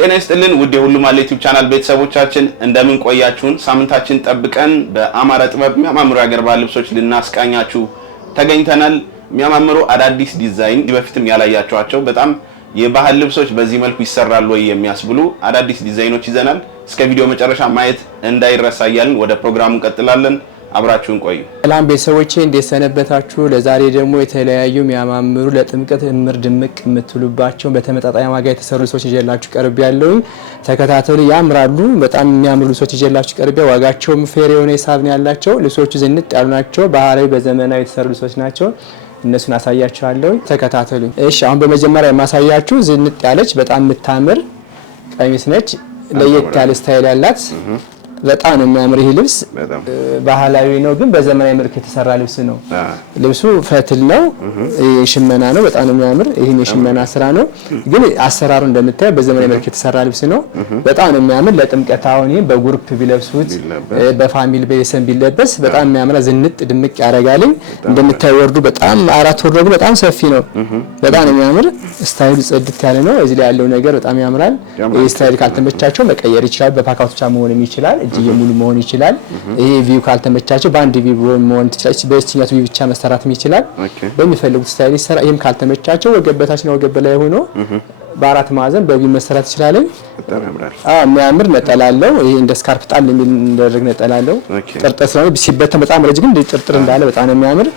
ጤና ይስጥልን ውድ የሁሉም አለ ዩቲዩብ ቻናል ቤተሰቦቻችን እንደምን ቆያችሁን? ሳምንታችን ጠብቀን በአማራ ጥበብ የሚያማምሩ የሀገር ባህል ልብሶች ልናስቃኛችሁ ተገኝተናል። የሚያማምሩ አዳዲስ ዲዛይን በፊትም ያላያችኋቸው በጣም የባህል ልብሶች በዚህ መልኩ ይሰራሉ ወይ የሚያስብሉ አዳዲስ ዲዛይኖች ይዘናል። እስከ ቪዲዮ መጨረሻ ማየት እንዳይረሳ እያልን ወደ ፕሮግራሙ እንቀጥላለን። አብራችሁን ቆዩ። ሰላም ቤተሰቦቼ እንዴት ሰነበታችሁ? ለዛሬ ደግሞ የተለያዩ የሚያማምሩ ለጥምቀት እምር ድምቅ የምትሉባቸው በተመጣጣኝ ዋጋ የተሰሩ ልብሶች ይዤላችሁ ቀርቤያለሁ። ተከታተሉ። ያምራሉ። በጣም የሚያምሩ ልብሶች ይዤላችሁ ቀርቤ ዋጋቸውም ፌር የሆነ ሂሳብ ነው ያላቸው። ልብሶቹ ዝንጥ ያሉ ናቸው። ባህላዊ በዘመናዊ የተሰሩ ልብሶች ናቸው። እነሱን አሳያችኋለሁ። ተከታተሉ። እሺ አሁን በመጀመሪያ የማሳያችሁ ዝንጥ ያለች በጣም የምታምር ቀሚስ ነች። ለየት ያለ ስታይል ያላት በጣም የሚያምር ይሄ ልብስ ባህላዊ ነው ግን በዘመናዊ መልክ የተሰራ ልብስ ነው። ልብሱ ፈትል ነው፣ ሽመና ነው። በጣም የሚያምር ይሄን የሽመና ስራ ነው ግን አሰራሩ እንደምታየው በዘመናዊ መልክ የተሰራ ልብስ ነው። በጣም የሚያምር ለጥምቀት አሁን ይሄ በግሩፕ ቢለብሱት በፋሚሊ በየሰን ቢለበስ በጣም የሚያምር ዝንጥ ድምቅ ያደርጋል። እንደምታየው ወርዱ በጣም አራት ወርዱ በጣም ሰፊ ነው። በጣም የሚያምር ስታይሉ ጽድት ያለ ነው። እዚህ ላይ ያለው ነገር በጣም ያምራል። ይሄ ስታይል ካልተመቻቸው መቀየር ይችላል። በፓካውት ብቻ መሆንም ይችላል። እጅ ሙሉ መሆን ይችላል። ይሄ ቪው ካልተመቻቸው ባንድ ቪው መሆን ይችላል። በእስቲኛቱ ቪው ብቻ መሰራትም ይችላል። በሚፈልጉት ስታይል ይሰራ። ይሄም ካልተመቻቸው ወገበታችን ነው ወገበ ላይ ሆኖ በአራት ማዕዘን በቪው መሰራት ይችላል። በጣም ያምራል። የሚያምር ነጠላ አለው። ይሄ እንደ ስካርፕ ጣል የሚል እንደደረግ ነጠላ አለው። ጥርጥር ስለሆነ ሲበተን በጣም ረጅም እንደ ጥርጥር እንዳለ በጣም የሚያምር።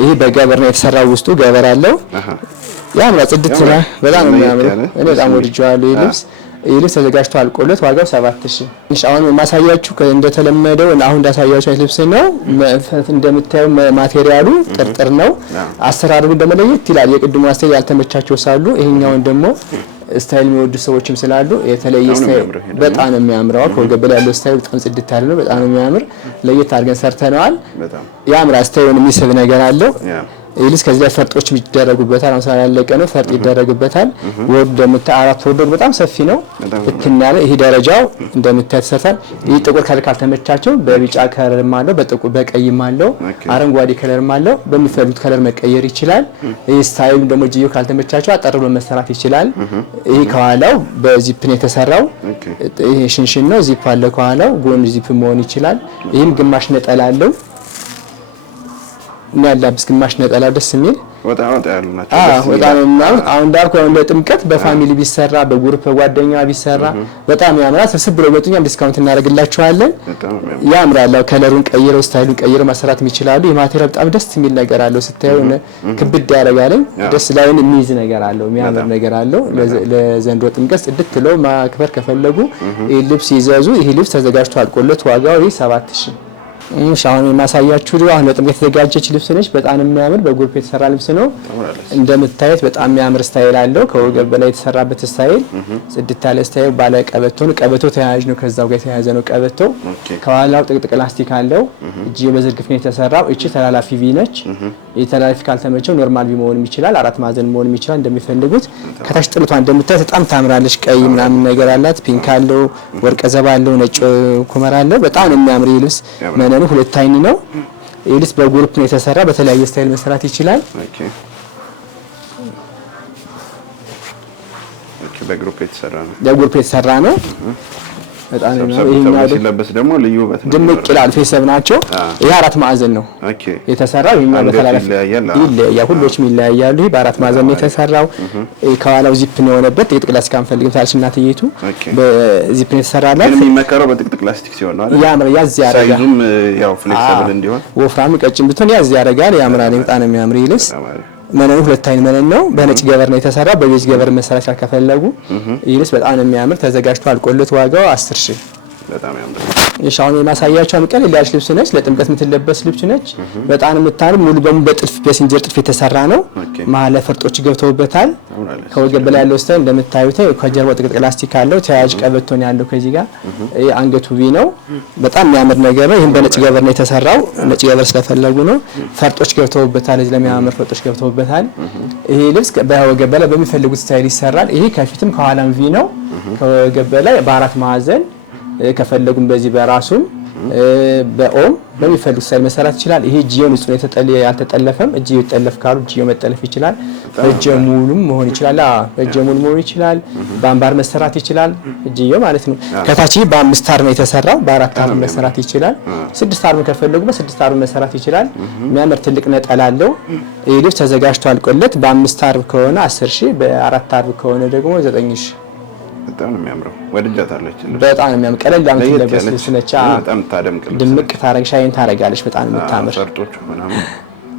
ይሄ በገበር ነው የተሰራው። ውስጡ ገበር አለው። ያምራል። ጽድት ነው። በጣም የሚያምር እኔ በጣም ወድጄዋለሁ። ይሄ ልብስ ተዘጋጅቶ አልቆለት ዋጋው 7000። አሁን ማሳያችሁ እንደተለመደው አሁን እንዳሳያችሁ ልብስ ነው። እንደምታዩ ማቴሪያሉ ጥርጥር ነው። አሰራሩ ግን ደግሞ ለየት ይላል። የቅድሙ ስታይል ያልተመቻቸው ሳሉ ይሄኛውን ደግሞ ስታይል የሚወዱ ሰዎችም ስላሉ የተለየ ስታይል በጣም የሚያምረው ከወገብ ላይ ያለው ስታይል በጣም ጽድት ያለ ነው። በጣም የሚያምር ለየት አድርገን ሰርተነዋል። ያምራል። ስታይሉን የሚስብ ነገር አለው። ይልስ ከዚህ ላይ ፈርጦች ይደረጉበታል። አሁን ያለቀ ነው። ፈርጥ ይደረግበታል። ወርዱ እንደምታዩት አራት ወርዱ በጣም ሰፊ ነው። እትና ያለ ይሄ ደረጃው እንደምታዩት ተሰርቷል። ይሄ ጥቁር ከለር ካልተመቻቸው በቢጫ ከለርም አለው፣ በጥቁር በቀይም አለው፣ አረንጓዴ ከለርም አለው። በሚፈልጉት ከለር መቀየር ይችላል። ይሄ ስታይሉ ደግሞ ጂዮ ካልተመቻቸው አጠር ብሎ መሰራት ይችላል። ይሄ ከኋላው በዚፕ ነው የተሰራው። ይሄ ሽንሽን ነው። ዚፕ አለ ከኋላው። ጎን ዚፕ መሆን ይችላል። ይሄም ግማሽ ነጠላ አለው። ያላብስ ግማሽ ነጠላ ደስ የሚል ወጣ ያሉ ናቸው። በጣም አሁን ዳርኩ ለጥምቀት በፋሚሊ ቢሰራ በግሩፕ በጓደኛ ቢሰራ በጣም ያምራል። ስብስብ ብሎ ወጡኛም ዲስካውንት እናደርግላችኋለን። ያምራል። ከለሩን ቀይረው ስታይሉን ቀይረው ማሰራት ይችላሉ። የማቴሪያል በጣም ደስ የሚል ነገር አለው። ስታዩ ክብድ ያደርጋል። ደስ ላይን የሚይዝ ነገር አለው። የሚያምር ነገር አለው። ለዘንድሮ ጥምቀት ጽድት ብለው ማክበር ከፈለጉ ይሄ ልብስ ይዘዙ። ይሄ ልብስ ተዘጋጅቶ አልቆለት ዋጋው 7000። አሁን የማሳያችሁ አሁን ለጥምቀት የተዘጋጀች ልብስ ነች። በጣም የሚያምር በግሩፕ የተሰራ ልብስ ነው። እንደምታዩት በጣም የሚያምር ስታይል አለው። ከወገብ በላይ የተሰራበት ስታይል ጽድት ያለ ስታይል ባለ ቀበቶ ነው። ቀበቶ ተያያዥ ነው። ከዛው ጋር የተያያዘ ነው ቀበቶ። ከኋላው ጥቅጥቅ ላስቲክ አለው። እጅ በዝርግፍ ነው የተሰራው። እቺ ተላላፊ ቪ ነች። የተላላፊ ካልተመቸው ኖርማል ቪ መሆንም ይችላል። አራት ማዕዘን መሆንም ይችላል እንደሚፈልጉት። ከታች ጥልቷ እንደምታዩት በጣም ታምራለች። ቀይ ምናምን ነገር አላት። ፒንክ አለው፣ ወርቀ ዘባ አለው፣ ነጭ ኩመራ አለው። በጣም የሚያምር ልብስ ሁለት አይን ነው። ይልስ በግሩፕ ነው የተሰራ። በተለያየ ስታይል መስራት ይችላል። በግሩፕ የተሰራ ነው። በግሩፕ የተሰራ ነው። በጣም ይሄኛው ሲለበስ ደግሞ ልዩ ውበት ነው። ድምቅ ይላል። ፌሰብ ናቸው። ይሄ አራት ማዕዘን ነው የተሰራው። ይሄኛው በተላላፊ ይለያያል። ሁሎችም ይለያያሉ። ይሄ በአራት ማዕዘን ነው የተሰራው። ከኋላው ዚፕ ነው የሆነበት። ጥቅጥቅ ላስቲክ አንፈልግም ታልሽ እናትየቱ በዚፕ ነው የተሰራላት። የሚመከረው በጥቅጥቅ ላስቲክ ሲሆን ነው አይደል? ያምራል። ያዝ ያደርጋል። ሳይዙም ያው ፍሌክሲብል እንዲሆን ወፍራም ቀጭን ብትሆን ያዝ ያደርጋል። ያምራል። በጣም የሚያምር ልብስ መነኑ ሁለት አይን መነን ነው። በነጭ ገበር ነው የተሰራው። በቤጅ ገበር መሰራት ከፈለጉ ይልስ በጣም የሚያምር ተዘጋጅቶ አልቆለት ዋጋው 10000። በጣም ያምራል። የሻውን የማሳያቸው አምቀል ሌላች ልብስ ነች። ለጥምቀት የምትለበስ ልብስ ነች። በጣም የምታምር ሙሉ በሙሉ በጥልፍ በሲንጀር ጥልፍ የተሰራ ነው። መሀል ፈርጦች ገብተውበታል። ከወገብ በላይ ያለው ስታይል እንደምታዩት ከጀርባው ጥቅጥቅ ላስቲክ አለው። ተያያዥ ቀበቶ ነው ያለው። ከዚህ ጋር አንገቱ ቪ ነው። በጣም የሚያምር ነገር ነው። ይሄን በነጭ ገበር ነው የተሰራው። ነጭ ገበር ስለፈለጉ ነው። ፈርጦች ገብተውበታል። እዚህ ለሚያምር ፈርጦች ገብተውበታል። ይሄ ልብስ በወገብ በላይ በሚፈልጉት ስታይል ይሰራል። ይሄ ከፊትም ከኋላም ቪ ነው። ከወገብ በላይ በአራት ማዕዘን ከፈለጉም በዚህ በራሱም በኦም በሚፈልጉ ስታይል መሰራት ይችላል። ይሄ እጅየው ንጹህ ነው ያልተጠለፈም እጅየው ይጠለፍ ካሉ እጅየው መጠለፍ ይችላል። በእጅየው ሙሉም መሆን ይችላል። በእጅየው ሙሉ መሆን ይችላል። በአምባር መሰራት ይችላል እጅየው ማለት ነው። ከታች በ5 አርብ ነው የተሰራው። በ4 አርብ መሰራት ይችላል። 6 አርብ ከፈለጉ በ6 አርብ መሰራት ይችላል። የሚያምር ትልቅ ነጠላ አለው። ይሄ ልብስ ተዘጋጅቶ አልቆለት በ5 አርብ ከሆነ 10000 በ4 አርብ ከሆነ ደግሞ 9000 በጣም ነው የሚያምረው። ወድጃታለች። በጣም ነው የሚያምር። ቀለል ያለ ለበስ ስለቻ በጣም ታደምቅልሽ ድምቅ ታረግ ሻይን ታረጋለች። በጣም የምታምር ሰርጦቹ ምናምን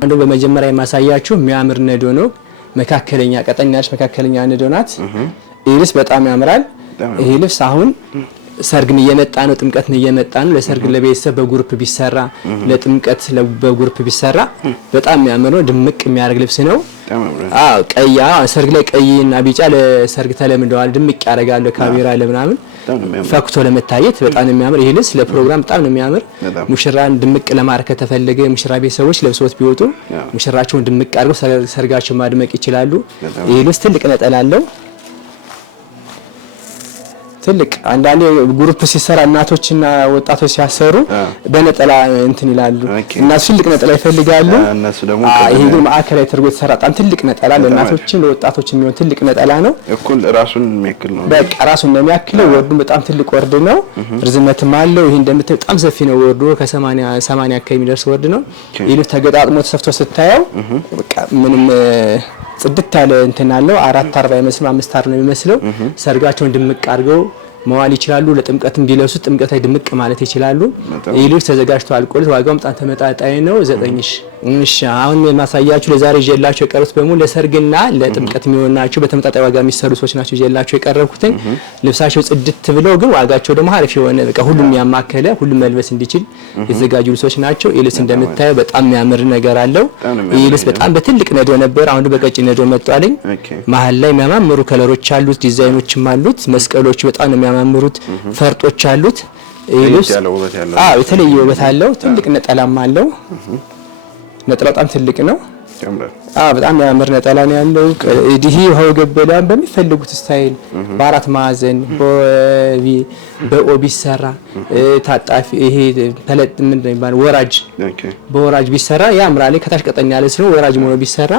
አንዱ በመጀመሪያ የማሳያችሁ የሚያምር ነዶ ነው። መካከለኛ ቀጠን ያለች መካከለኛ ነዶ ናት። ይህ ልብስ በጣም ያምራል። ይሄ ልብስ አሁን ሰርግም እየመጣ ነው፣ ጥምቀት ነው እየመጣ ነው። ለሰርግ ለቤተሰብ በግሩፕ ቢሰራ፣ ለጥምቀት በግሩፕ ቢሰራ በጣም የሚያምር ነው። ድምቅ የሚያደርግ ልብስ ነው። ቀያ ሰርግ ላይ ቀይና ቢጫ ለሰርግ ተለምደዋል። ድምቅ ያደርጋል። ካሜራ ለምናምን ፈክቶ ለመታየት በጣም የሚያምር ይሄ ልብስ ለፕሮግራም በጣም ነው የሚያምር። ሙሽራን ድምቅ ለማድረግ ከተፈለገ ሙሽራ ቤተሰቦች ለብሰውት ቢወጡ ሙሽራቸውን ድምቅ አድርገው ሰርጋቸውን ማድመቅ ይችላሉ። ይሄ ልብስ ትልቅ ነጠላ አለው። ትልቅ አንዳንዴ ግሩፕ ሲሰራ እናቶችና ወጣቶች ሲያሰሩ በነጠላ እንትን ይላሉ። እናቶች ትልቅ ነጠላ ይፈልጋሉ። እነሱ ደግሞ ይሄ ግን ማዕከላዊ ተርጎ የተሰራ በጣም ትልቅ ነጠላ ለእናቶችም ለወጣቶችም የሚሆን ትልቅ ነጠላ ነው። እኩል ራሱን የሚያክል ነው። በቃ ራሱን ነው የሚያክለው። ወርዱ በጣም ትልቅ ወርድ ነው። ርዝመትም አለው። ይሄ እንደምታዩ በጣም ሰፊ ነው ወርዱ። ከ80 አካባቢ የሚደርስ ወርድ ነው። ይሄ ተገጣጥሞ ተሰፍቶ ስታየው በቃ ምንም ጽድት ያለ እንትን አለው። 4 አርብ አይመስልም 5 አርብ ነው የሚመስለው። ሰርጋቸውን ድምቅ አድርገው መዋል ይችላሉ። ለጥምቀትም ቢለብሱት ጥምቀት ላይ ድምቅ ማለት ይችላሉ። ይህ ልብስ ተዘጋጅቶ አልቆለት ዋጋው በጣም ተመጣጣኝ ነው። 9000 እሺ አሁን የማሳያችሁ ለዛሬ ይዤላችሁ የቀረቡት በሙሉ ለሰርግና ለጥምቀት የሚሆናችሁ በተመጣጣኝ ዋጋ የሚሰሩ ሰዎች ናቸው ይዤላችሁ የቀረብኩት። ልብሳቸው ጽድት ብለው ግን ዋጋቸው ደግሞ አሪፍ የሆነ በቃ ሁሉም ያማከለ ሁሉም መልበስ እንዲችል የተዘጋጁ ልብሶች ናቸው። ይህ ልብስ እንደምታዩ በጣም የሚያምር ነገር አለው። ይህ ልብስ በጣም በትልቅ ነዶ ነበር። አሁን በቀጭን ነዶ መጥቷልኝ። መሀል ላይ የሚያማምሩ ከለሮች አሉት፣ ዲዛይኖችም አሉት። መስቀሎቹ በጣም ነው የሚያማምሩት። ፈርጦች አሉት። ይህ ልብስ የተለየ ውበት አለው። ትልቅ ነጠላም አለው። ነጠላው በጣም ትልቅ ነው። በጣም የሚያምር ነጠላ ነው ያለው። ይሄ ውሃው ገበላን በሚፈልጉት ስታይል በአራት ማዕዘን በኦቢ ሰራ ታጣፊ ይሄ ተለጥ ምን ነው ይባል ወራጅ በወራጅ ቢሰራ ያምራል። ከታች ቀጠን ያለ ስለሆነ ወራጅ ሆኖ ቢሰራ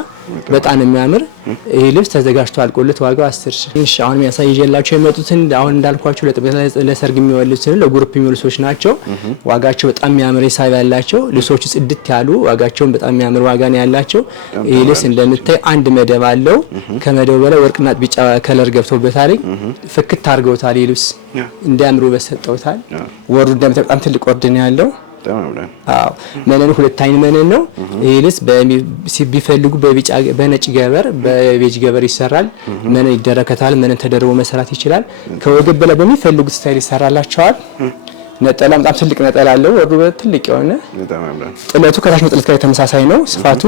በጣም የሚያምር ይሄ ልብስ ተዘጋጅቶ አልቆለት ዋጋው 10000 እሺ አሁን የሚያሳይዤላችሁ የመጡትን አሁን እንዳልኳችሁ ለሰርግ የሚወልሱት ለግሩፕ የሚወልሱት ናቸው። ዋጋቸው በጣም የሚያምር ሂሳብ ያላቸው ልብሶቹ ጽድት ያሉ ዋጋቸውን በጣም የሚያምር ዋጋ ነው ያላቸው። ይሄ ልብስ እንደምታይ አንድ መደብ አለው። ከመደቡ በላይ ወርቅና ቢጫ ከለር ገብቶበታል። ፍክት አድርገውታል። ይሄ ልብስ እንዲያምሩ በሰጠውታል። ወርዱ እንደምታይ በጣም ትልቅ ወርድ ነው ያለው። መነኑ 2 አይን መነን ነው። ይሄ ልብስ ቢፈልጉ በቢጫ በነጭ ገበር በቤጅ ገበር ይሰራል። መነን ይደረከታል። መነን ተደርቦ መሰራት ይችላል። ከወገብ በላይ በሚፈልጉት ስታይል ይሰራላቸዋል። ነጠላ በጣም ትልቅ ነጠላ አለው። ወርዱ ትልቅ የሆነ ጥለቱ ከታች ጥለት ጋር ተመሳሳይ ነው። ስፋቱ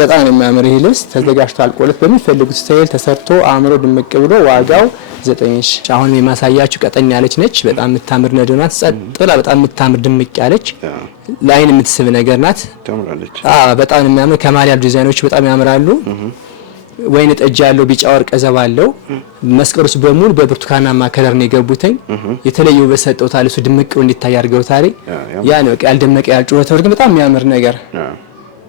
በጣም የሚያምር ይሄ ልብስ ተዘጋጅቶ አልቆለት በሚፈልጉት ስታይል ተሰርቶ አምሮ ድምቅ ብሎ ዋጋው 9000 አሁን የማሳያችሁ ቀጠን ያለች ነች። በጣም የምታምር ነዶ ናት። ጸጥ ብላ በጣም የምታምር ድምቅ ያለች ላይን የምትስብ ነገር ናት። በጣም የሚያምር ከማል ያሉ ዲዛይኖች በጣም ያምራሉ። ወይን ጠጅ ያለው ቢጫ ወርቀ ዘብ አለው። መስቀሎች በሙሉ በብርቱካናማ ከለር ነው የገቡትኝ። የተለየ ውበት ሰጠውታል። እሱ ድምቅ እንዲታይ አድርገውታል። ያ ነው ያልደመቀ ያልጮኸው ወርቅ በጣም የሚያምር ነገር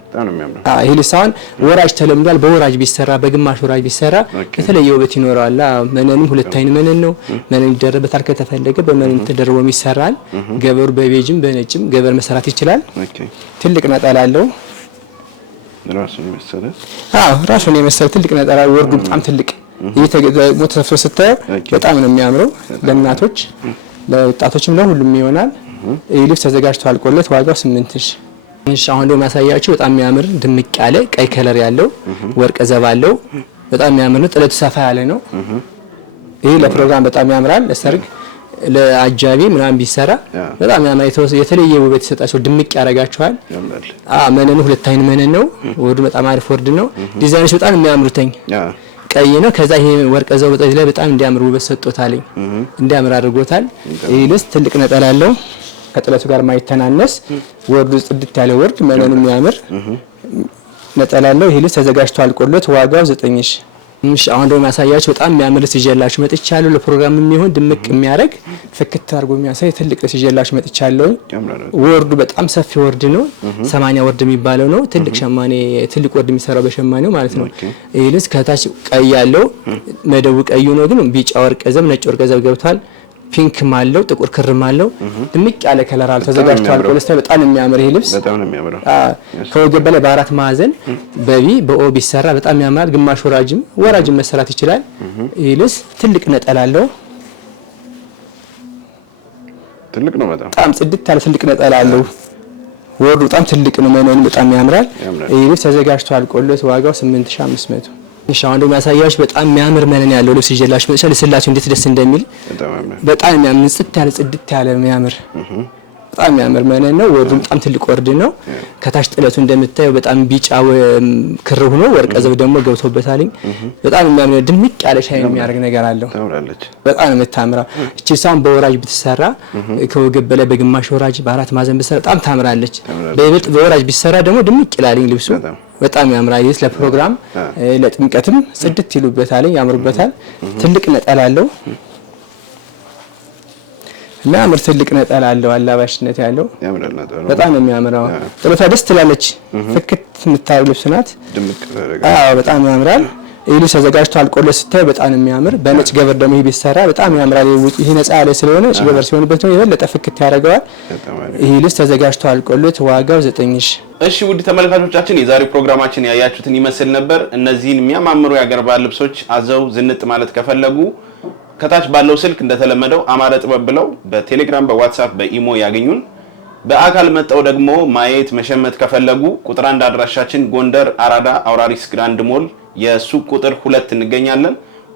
በጣም ነው የሚያምር። ይሄ ልሳን ወራጅ ተለምዷል። በወራጅ ቢሰራ በግማሽ ወራጅ ቢሰራ የተለየ ውበት ይኖረዋል። መነኑ 2 አይን መነን ነው። መነን ይደረበታል። ከተፈለገ በመነን ተደርቦም ይሰራል። ገበሩ በቤጅም በነጭም ገበር መሰራት ይችላል። ትልቅ ነጠላ አለው። ራሱን የመሰለ ትልቅ ነጠላ ወርዱ በጣም ትልቅ እየተገጠመ ተሰፍቶ ስታየው በጣም ነው የሚያምረው። ለእናቶች ለወጣቶችም ለሁሉም ይሆናል። ይህ ልብስ ተዘጋጅቶ አልቆለት ዋጋው 8000 እሺ አሁን ደግሞ ማሳያችሁ በጣም የሚያምር ድምቅ ያለ ቀይ ከለር ያለው ወርቀ ዘብ አለው። በጣም የሚያምር ነው። ጥለቱ ሰፋ ያለ ነው። ይሄ ለፕሮግራም በጣም ያምራል። ለሰርግ ለአጃቢ ምናምን ቢሰራ በጣም ያምራል። የተለየ ውበት ይሰጣቸው ድምቅ ያረጋቸዋል። መነኑ 2 አይን መነን ነው። ወርዱ በጣም አሪፍ ወርድ ነው። ዲዛይኖች በጣም የሚያምሩትኝ ቀይ ነው። ከዛ ይሄ ወርቀ ዘብ በጠጅ ላይ በጣም እንዲያምር ውበት ሰጥቶታል። እንዲያምር አድርጎታል። ይሄ ልብስ ትልቅ ነጠላ አለው። ከጥለቱ ጋር ማይተናነስ ወርዱ ጽድት ያለ ወርድ መነኑ የሚያምር ነጠላ አለው። ይሄ ልብስ ተዘጋጅቶ አልቆለት ዋጋው 9000 እሺ አሁን ደግሞ ያሳያችሁ በጣም የሚያምር ሲጀላችሁ መጥቻለሁ። ለፕሮግራም የሚሆን ድምቅ የሚያደርግ ፍክት አድርጎ የሚያሳይ ትልቅ ሲጀላችሁ መጥቻለሁ። ወርዱ በጣም ሰፊ ወርድ ነው። 80 ወርድ የሚባለው ነው። ትልቅ ሸማኔ ትልቅ ወርድ የሚሰራው በሸማኔው ማለት ነው። ይሄ ልብስ ከታች ቀይ ያለው መደቡ ቀዩ ነው፣ ግን ቢጫ ወርቅ ዘብ ነጭ ወርቅ ዘብ ገብቷል። ፒንክ ማለው ጥቁር ክርም አለው ድምቅ ያለ ከለር አለ ተዘጋጅቷል። ቆለስታ በጣም የሚያምር ይሄ ልብስ በጣም ነው የሚያምረው። ከወገብ በላይ በአራት ማዕዘን በቢ በኦ ቢሰራ በጣም ያምራል። ግማሽ ወራጅም መሰራት ይችላል። ይሄ ልብስ ትልቅ ነጠላ አለው። ትልቅ ነው በጣም ጽድት ያለ ትልቅ ነጠላ አለው። ወርዱ በጣም ትልቅ ነው። መነኑ በጣም ያምራል። ይሄ ልብስ ተዘጋጅቷል። ቆለስ ዋጋው 8500። እሺ አሁን ደግሞ ያሳያችሁ በጣም የሚያምር መነን ያለው ልብስ ይዤላችሁ መጥቻለሁ። ስላችሁ እንዴት ደስ እንደሚል በጣም የሚያምር ጽድት ያለ የሚያምር በጣም የሚያምር መነን ነው። ወርዱ በጣም ትልቅ ወርድ ነው። ከታች ጥለቱ እንደምታየው በጣም ቢጫ ክር ሆኖ ወርቀ ዘብ ደግሞ ገብቶበታል። በጣም የሚያምር ድምቅ ያለ ሻይ የሚያደርግ ነገር አለው። በጣም የምታምራው እቺ ሳም በወራጅ ብትሰራ ከወገብ በላይ በግማሽ ወራጅ በአራት ማዕዘን ብትሰራ በጣም ታምራለች። በይበልጥ በወራጅ ቢሰራ ደግሞ ድምቅ ይላል ልብሱ። በጣም ያምራል። ይሄስ ለፕሮግራም ለጥምቀትም ጽድት ይሉበታል፣ ያምሩበታል። ትልቅ ነጠላ አለው። የሚያምር ትልቅ ነጠላ አለው። አላባሽነት ያለው በጣም የሚያምረው ጥለቷ ደስ ትላለች። ፍክት የምታየው ልብስ ናት። አዎ በጣም ያምራል። ይሄ ልብስ ተዘጋጅቷል። ቆለስ ስታይ በጣም የሚያምር በነጭ ገበር ደግሞ ይሄ ቢሰራ በጣም ያምራል። ይሄ ነፃ ያለ ስለሆነ ነጭ ገበር ሲሆንበት ነው የበለጠ ፍክት ያደርገዋል። ይሄ ልብስ ተዘጋጅቷል። ቆለስ ዋጋው 9000። እሺ ውድ ተመልካቾቻችን የዛሬው ፕሮግራማችን ያያችሁትን ይመስል ነበር። እነዚህን የሚያማምሩ የአገር ባህል ልብሶች አዘው ዝንጥ ማለት ከፈለጉ ከታች ባለው ስልክ እንደተለመደው አማረ ጥበብ ብለው በቴሌግራም በዋትስአፕ በኢሞ ያገኙን። በአካል መጣው ደግሞ ማየት መሸመት ከፈለጉ ቁጥር 1 አድራሻችን ጎንደር አራዳ አውራሪስ ግራንድ ሞል የሱቅ ቁጥር 2 እንገኛለን።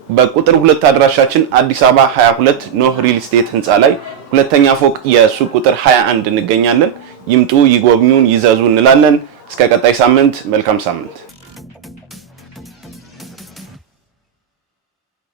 በቁጥር 2 አድራሻችን አዲስ አበባ 22 ኖህ ሪል ስቴት ህንጻ ላይ ሁለተኛ ፎቅ የሱቅ ቁጥር 21 እንገኛለን። ይምጡ፣ ይጎብኙን፣ ይዘዙ እንላለን። እስከ ቀጣይ ሳምንት መልካም ሳምንት።